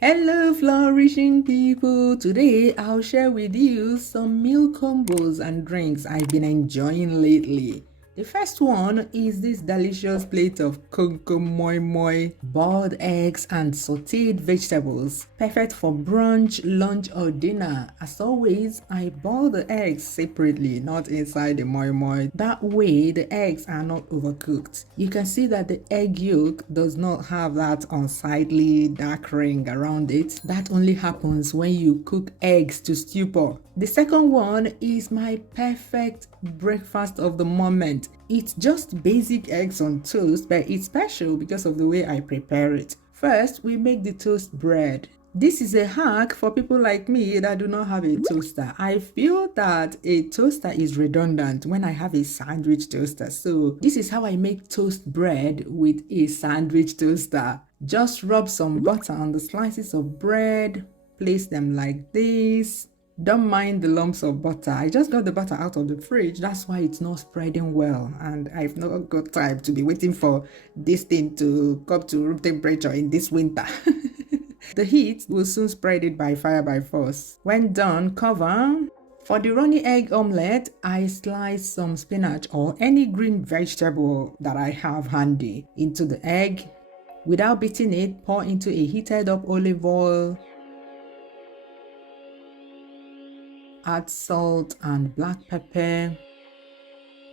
Hello flourishing people, today I'll share with you some meal combos and drinks I've been enjoying lately. The first one is this delicious plate of Kom Kom Moi Moi, boiled eggs and sauteed vegetables, perfect for brunch, lunch or dinner. As always, I boil the eggs separately, not inside the moi moi. That way the eggs are not overcooked. You can see that the egg yolk does not have that unsightly dark ring around it. That only happens when you cook eggs to stupor. The second one is my perfect breakfast of the moment. It's just basic eggs on toast, but it's special because of the way I prepare it. First, we make the toast bread. This is a hack for people like me that do not have a toaster. I feel that a toaster is redundant when I have a sandwich toaster. So this is how I make toast bread with a sandwich toaster. Just rub some butter on the slices of bread, place them like this. Don't mind the lumps of butter. I just got the butter out of the fridge. That's why it's not spreading well. And I've not got time to be waiting for this thing to come to room temperature in this winter. The heat will soon spread it by fire by force. When done, cover. For the runny egg omelette, I slice some spinach or any green vegetable that I have handy into the egg. Without beating it, pour into a heated up olive oil. Add salt and black pepper.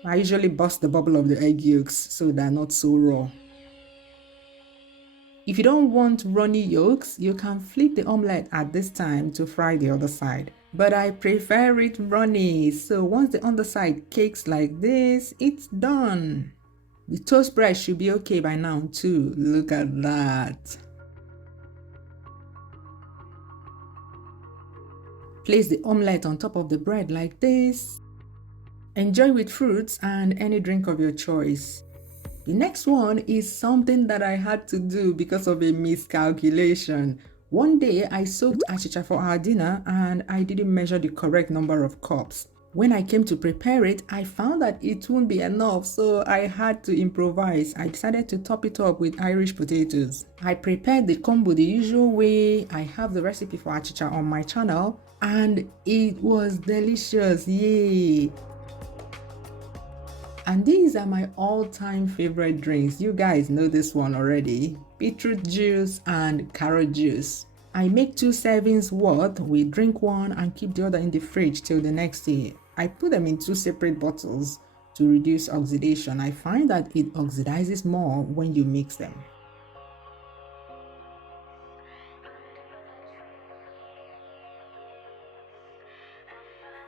I usually bust the bubble of the egg yolks so they're not so raw. If you don't want runny yolks, you can flip the omelette at this time to fry the other side. But I prefer it runny, so once the underside cakes like this, it's done. The toast bread should be okay by now too. Look at that. Place the omelette on top of the bread like this. Enjoy with fruits and any drink of your choice. The next one is something that I had to do because of a miscalculation. One day I soaked achicha for our dinner and I didn't measure the correct number of cups. When I came to prepare it, I found that it wouldn't be enough, so I had to improvise. I decided to top it up with Irish potatoes. I prepared the combo the usual way. I have the recipe for achicha on my channel and it was delicious, yay! And these are my all-time favorite drinks. You guys know this one already. Beetroot juice and carrot juice. I make 2 servings worth. We drink one and keep the other in the fridge till the next day. I put them in 2 separate bottles to reduce oxidation. I find that it oxidizes more when you mix them.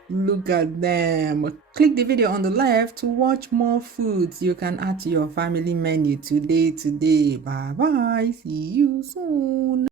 Look at them. Click the video on the left to watch more foods you can add to your family menu today. Bye bye. See you soon.